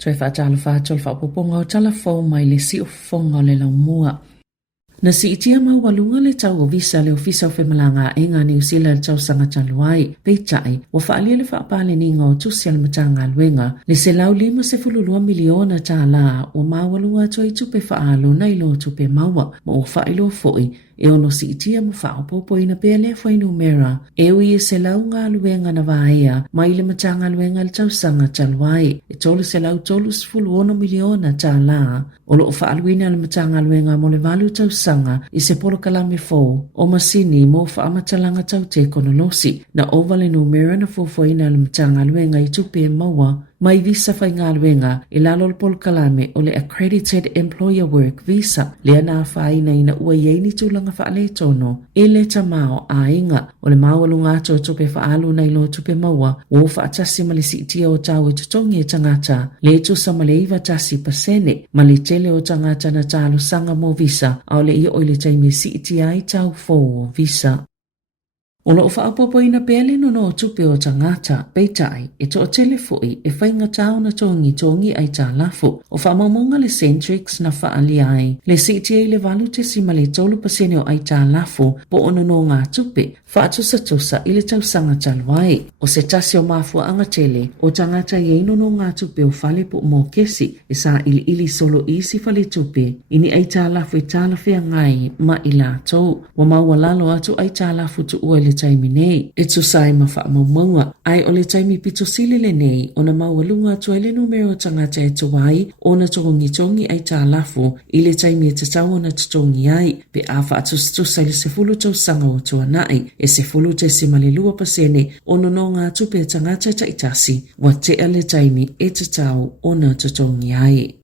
Toi whaatala whaatol whaapoponga o talafo mai le si o fonga o le laumua. Na si itia mau walunga le tau o visa le ofisa o whemalanga e ngā New Zealand tau sanga taluai, peitai, wa whaalia le whaapale ni ngā o tusi al matanga alwenga, le se lau 5.2 miliona tā la o mawalunga toi tupe whaalo na ilo tupe maua, ma o whailo foi, e ono si itia mo whaapopo ina pia le whainu mera, e ui e se lau ngā alwenga na vaea, ma ile matanga alwenga le tau sanga taluai, e tolu se lau 2.1 miliona tā la, o lo o whaaluina le matanga alwenga mo le valu tau sanga i se polo kalame fō o masini mo whaamatalanga tau te konolosi na ovale numera na fōfoina le matanga luenga i tupe maua mai visa whainga luenga i lalo le polo kalame o le Accredited Employer Work Visa le ana whaina ina ua yeini tūlanga whaale tono e le tamao a inga o le mawalunga ato tupe whaalu na ilo tupe maua o whaatasi malisi itia o tau e tutongi e tangata le tusa maleiva tasi pasene mali tele o tangata na talo sanga mo visa au le ia o le taimi si iti ai tau fō visa. O lo whaapopo ina pele no no tupe o tangata, peitai, e to o telefoi e whainga tau na tongi ai tā lafo, o whaamamunga le Centrix na whaali ai, le si iti ai le valu te sima le 3% o ai tā lafo, po ono no ngā tupe, whaatusa i le tau sanga taluai, o se tasi o mafua anga tele, o tangata yeino no ngā tupe o whale po mo kesi, e sa ili solo isi whale tupe, ini ai tā lafo e tā lafea ngai, ma ila tau, wa maua lalo atu ai tā lafo tu ua le taimi nei, e tu sai ma wha maunga, ai o le taimi pito sili le nei, o na mawalunga tu ele numero tangata e tuwai, o na tongi ai tā lafo, i le taimi e tatau na tutongi ai, pe a wha atustusa le sefulu tau sanga o tua nai, e sefulu te simale 2% o no ngā tupe tangata taitasi, wa te ale taimi e tatau o na tutongi ai.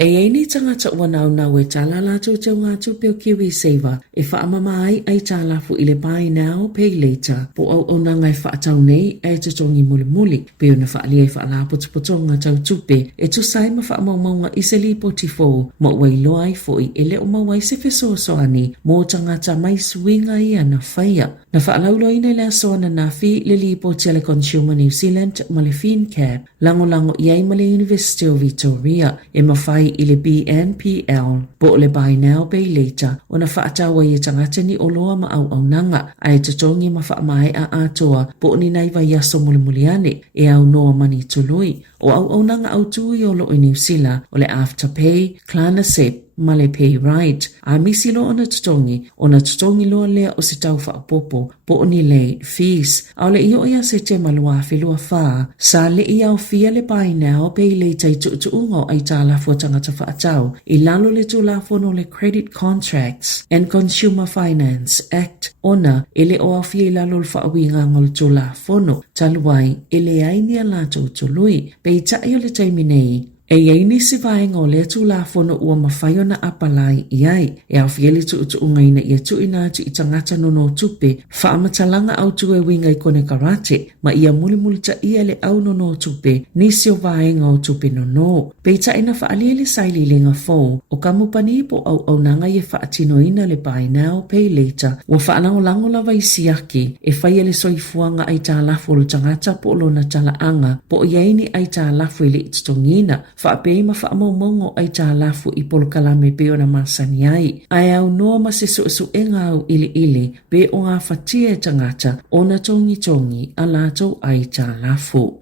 E eini tangata ua nau e tā lalato tau ngā tupe o KiwiSaver e whaamama ai tā lafu i le buy now, pay later, po au nanga e whaatau nei e te tongi muli, pe o na whaalia e whaalapotopotonga tau tupe e tu sai ma whaamaumaunga i se li potifo, ma ua i loa ai foi e le o maua i se fesoasoani, mo tangata mai suinga ia na whaia. Na whaalaulo ina le asoana na fi le li poti le Consumer New Zealand ma le FinCab, lango iai ma le University of Victoria, e mawhai i le BNPL, po le buy now pay later, o na whaatawa i tangata ni oloa ma au nanga, ai te tongi ma whaamai a atoa, po ni naiva yaso mulimuliane, e au noa mani tului, o au nanga au tui o lo i New Zealand, o le Afterpay, Clanasep, ma le pay right, a misi lo ona tutongi lo lea o se tau whaapopo, po ni le fees, au le io ia se te malua whilua wha, sa le ia o fia le buy now, pay later i tuungo ai tā lafua tangata whaatau, i lalo le tu lafua no le Credit Contracts and Consumer Finance Act, ona ele o a fia i lalo le whaawinga ngol tu lafono, taluai ele ainia lato tului, pei tai o le taiminei, e yeini se vaenga o le tu la fono ua mawhaio na apalai iai, e au fieli tu ngaina ia tu ina atu i tangata nono tupe, whaamatalanga au tu e winga i kone karate, ma ia muli ta ia le au nono tupe, nisi o vaenga o tupe nono. Peita ina whaalia le saili le nga fō, o kamupani po au nanga i whaatino ina le buy now, pay later, ua whaanao lango lava i siaki, e whaia le soifuanga ai tā lafo lo tangata po lo na talaanga, po yeini ai tā lafo i le itutongina, whaapei ma whaamaumongo ai tā lafu i polo kalame pe o na masani ai. Ai au noa ma se su enga au ili pe o ngā whatia e tangata o na tongi a lātou ai tā lafu.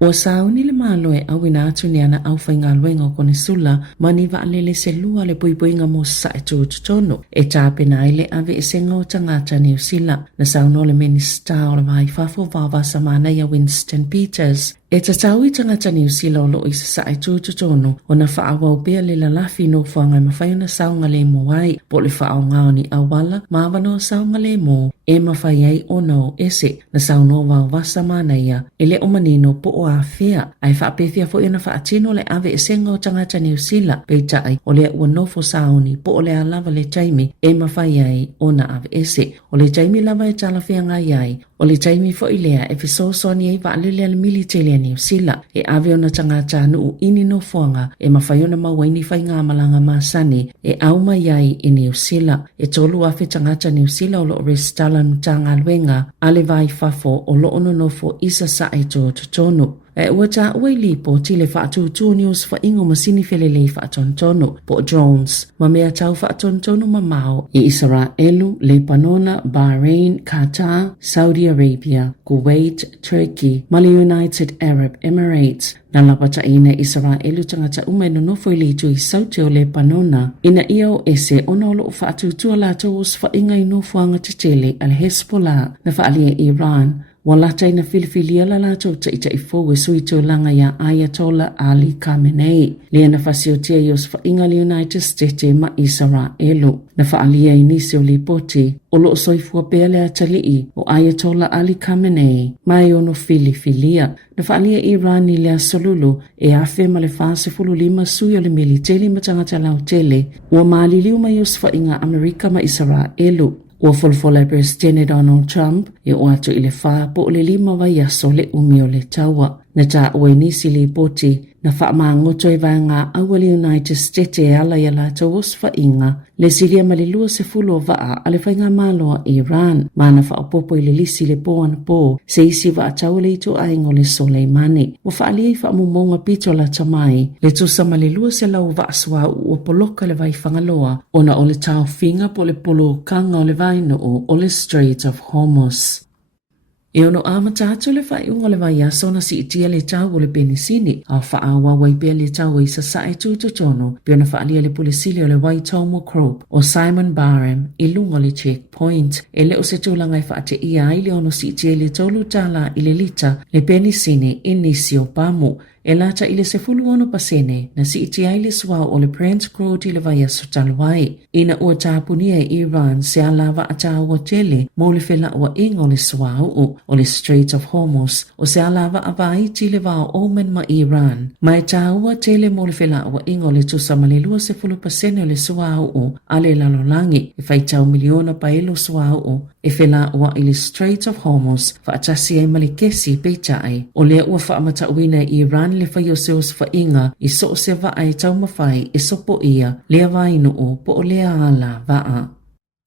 O sauni le maloe au ina atu ni ana au whainga luenga o kone sula ma ni waalele se lua le puipuinga mo sa e tutono e tāpena ile ave e senga o tangata New Zealand na sauno le minista o le mai fafo vava samana ia Winston Peters. E tatau i tangata New Zealand o lo i sa e tutono o na whaawa o bea le lalafi no whanga ma whaiona saunga le mo ai po le whaao ngao ni awala ma wano saunga le mo e mawhai ai ono ese na sauno wau wasa mana ia e le o manino po o a fea ai whaapewhia fo ina whaatino le ave e senga o tangata New Zealand peitai o le ua nofo sauni po o le alava le taimi e mawhai ai ona ave ese o le taimi lava e talawhia ngai ai o le taimi fo ilea e fisosoni ei waalele al militele New Zealand e ave ona tangata anu ini no fuanga e mawhaiona mawaini whai ngā malanga masani e au mai ai i New Zealand e tolu afe tangata New Zealand o lo restala mtanga luenga ale vai fafo o lo ono nofo isa sa e to tonu. ua ta ua lipo tile whaatutua news fa ingo masini felelei whaatontono po drones. Ma mea tau whaatontono ma mao i Israelu, Lebanona, Bahrain, Qatar, Saudi Arabia, Kuwait, Turkey, Mali United Arab Emirates. Na lapata ina Israelu tangata umeno no foili tu i Saudi o Lebanona. Ina iyo ese ona olo whaatutua la tawos fa inga ino fuanga titele al Hezbollah na faalia Iran. Walata ina filifilia la lato ta ifowe suito langa ya Ayatollah Ali Khamenei. Lia na fasiotia yos fa inga li United States ma Israelu. Na faalia inisi o lipoti olo soifua pele atalii o Ayatollah Ali Khamenei. Mai ono filifilia. Na faalia Iran ni lea solulu e afe ma le fase fulu lima sui o le militeli matangata lau tele. Ua maaliliu ma yos fa inga Amerika ma Israelu. Ua folfola Presidente Donald Trump e o atu i le wha po le lima vai aso le umi o le taua. Na ta ue nisi li poti na wha maa ngoto e vai ngā aua le United States e ala i ala tawos wha inga. Le siria ma le lua se fulo vaa ale whai ngā māloa Iran. Mana wha opopo i le lisi le po ana po se isi wa atau le ito aingo le Soleimani. Wa wha alia i wha mumonga pito la tamai le tusa ma le lua se lau wa aswa ua poloka le vai whangaloa ona o le tau finga po le polo kanga o le vai no o le Strait of Hormuz. E ono amatatu le whai unga le vai aso na si itia le tau o le penisini a wha awa waipea le tau i sa sae tuto tono pio na wha alia le polisili o le Waitomo Crope o Simon Barham i lunga le checkpoint e le o se tūlanga i whaate ia i le ono si itia le tolu tala i le lita le penisini i nisi o pamu e lata i le sefulu ono pasene na si iti ai le swao o le Prince Crowd i le vai aso talwai. Ina ua tāpunia e Iran se alawa a tāua tele mo le whela ua ingo le swao o le Strait of Hormuz o se alawa a vai ti le vao Oman ma Iran. Mai tāua tele mo le whela ua ingo le tusa ma le lua sefulu pasene o le swao o ale lalolangi e whai tau miliona pa elo swao o e whela ua i le Strait of Hormuz wha atasi ai malikesi peitai o lea ua wha amata uina Iran le whai o seos wha inga i so se wa ai tau mawhai e sopo ia lea vai no o po o lea ala waa.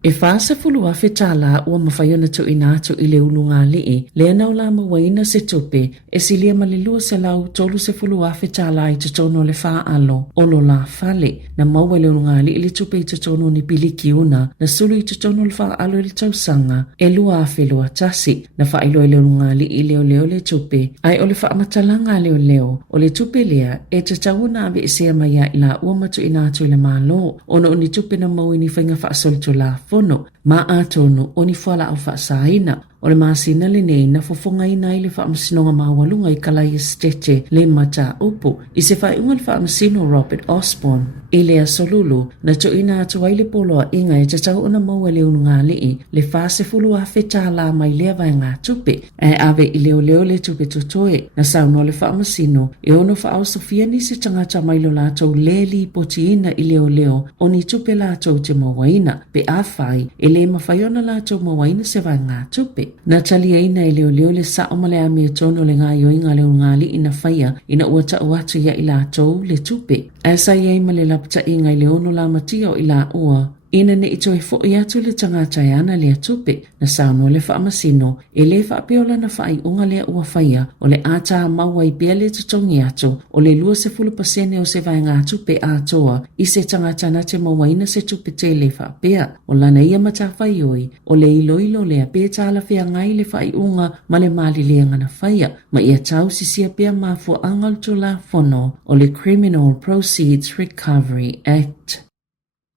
E whaasa fulu afe tala ua mawhaiona tu ina atu i le ulunga lii, lea nau la mawaina se tupe, e silia malilua se lau tolu se fulu afe tala i tutono le wha alo, olo la fale, na maua le ulunga lii le tupe i tutono ni piliki una, na sulu i tutono le wha alo le tausanga, e lua afe lua tasi, na wha ilo le ulunga lii leo leo le tupe, ai o le wha matalanga leo leo, o le tupe lea, e tatauna abe isea maya ila ua matu ina atu le malo, ono ni tupe na mawini whainga wha asolitu la fono, ma atono o ni whala au whaasaina. O le maasina le nei na fofonga ina i le whaamasino mawalunga i kalai estete le mata upo. I se whaiunga le whaamasino Robert Osborne. I le asolulu na to ina atu ai le poloa inga e tatau una maua le ununga lii le whaase fulu a wheta la mai lea vai ngā tupe. E ave i leo leo le tupe tutoe na sauno le whaamasino e ono whaau Sofia ni se tangata mai lo lātou le li poti ina i leo leo o ni tupe lātou te mawaina pe a whai e le mawhaiona lātou mawaina se vai ngā tupe. Na talia ina i leo leo le sao male a mea tono le ngā yoinga leo ngali ina whaia ina ua ta uatu ia i la tau le tupe. Asa iei male lapta inga i leono la matia o i la ua. Ina ne ito e fo i atu le tangata e ana lea tupe na sauno le whaamasino e le whaapeola na whaai unga lea ua whaia o le ata maua i bea le tutongi atu o le lua se fulu pasene o se vai ngā tupe atoa i se tangata na te mawaina se tupe te le whaapea o lana ia matawhai oi o le ilo lea pea tala whea ngai le whaai unga ma le mali lea ngana whaia ma ia tau sisia pea mafua angal tu la fono o le Criminal Proceeds Recovery Act.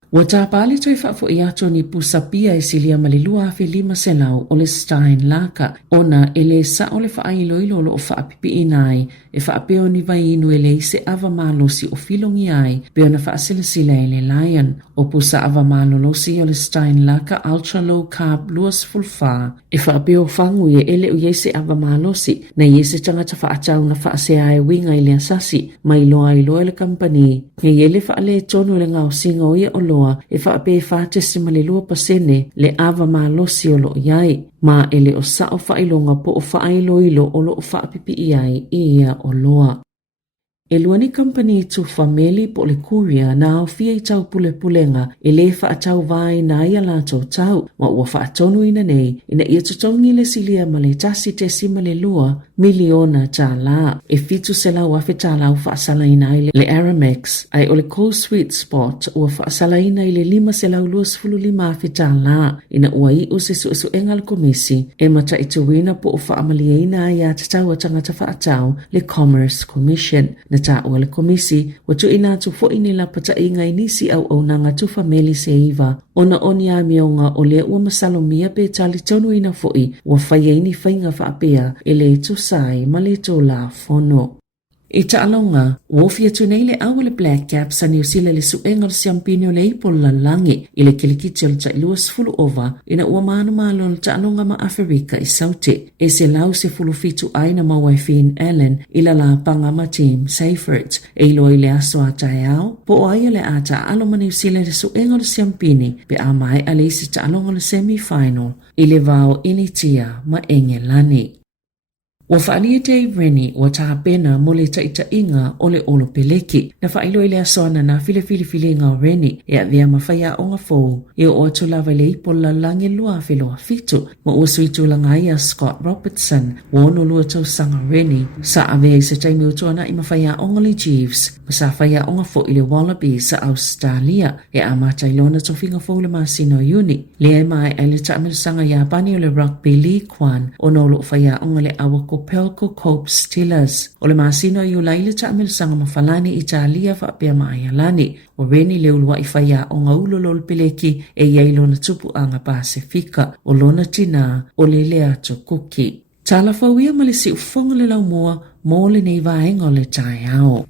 Wa tāpali toi whaafo i ato ni pusapia e silia malilua afi lima selau o le Stein Laka. Ona e le sa o le whaailo ilo o whaapipi inai e whaapeo ni vai inu e le ise ava malosi o filongi ai peo na whaasilasila e le Lion. O pusa ava malolosi o le Stein Laka Ultra Low Carb Luas Fulfa. E whaapeo whangu e ele o yese ava malosi na yese tangata whaatau na whaasea e winga i le asasi mai loa i loa le company. Nge yele whaale tonu le ngau singa o ia o loa e whaape whaatesi ma le lua pasene le ava malosi o lo iai. Ma ele o sao whailonga po o whailo ilo o lo whaapipi iai ia o loa. E luani company tu family po le kuria na au fia I tau pule pulenga e le wha atau vai na ia la tau ma ua wha atonu ina nei ina ia tutongi le silia ma le tasi te sima le lua miliona tā la. E fitu se lau afe tā lau wha asala ina I le Aramex ai o le Cold Sweet Spot ua wha asala ina I le 5 se lau 25 afe tā la ina ua I o se su engal komisi e mata I tuwina po o wha amalia ina ia tatau a tangata wha atau le Commerce Commission. Na ta o le komisi watu ina tu fo ini la pata inga inisi au nanga tu family se iwa ona onia mionga o le ua masalomia pe tali tonu ina foi wa faya ini fainga whaapea ele tu sai ma le to la fono. I taalonga, wofia tunei le au le Black Caps a New Zealand le suenga le siampini o le ipol la langi I le kilikiti o le tailuas fulu ova ina ua maanu malo le taalonga ma Afrika I saute. E se lau se fulu fitu aina ma Waifin Allen ila la panga ma team Seifert e ilo I le aso a taiao po o aia le ata alo ma New Zealand le suenga le siampini pe a mai a le isi taalonga le semi-final I le vao initia ma Engelani. Wa whaalia te Reni wa taha pena mo le taita inga o le olo peleki. Na whailo I le asoana na fili nga o Reni e a vea mawhaia o nga fōu e o atu lava le ipo la lange lua whiloa fitu. Ma ua suitu la ngaia Scott Robertson wa ono lua tau sanga Reni sa a vea I se taimi o tuana I mawhaia o nga le Jeeves ma sa whaia o nga fōu I le Wallaby sa Australia e a matai lona tofinga fōu le masino Uni. Le ai mai ai le taamil sanga Japani o le Rugby League 1 o no lo whaia o nga le awako Pelko Cope Steelers. O le masino I ulaile taamil sanga mawhalani Italia whaapea maayalani. O Reni le ulua I whaia o nga ulolol peleki e iei lona tupu anga Pasifika o lona tina o le leato kuki. Tala whauia ma le si ufonga le lau mua mo le nei vaenga o le tai ao.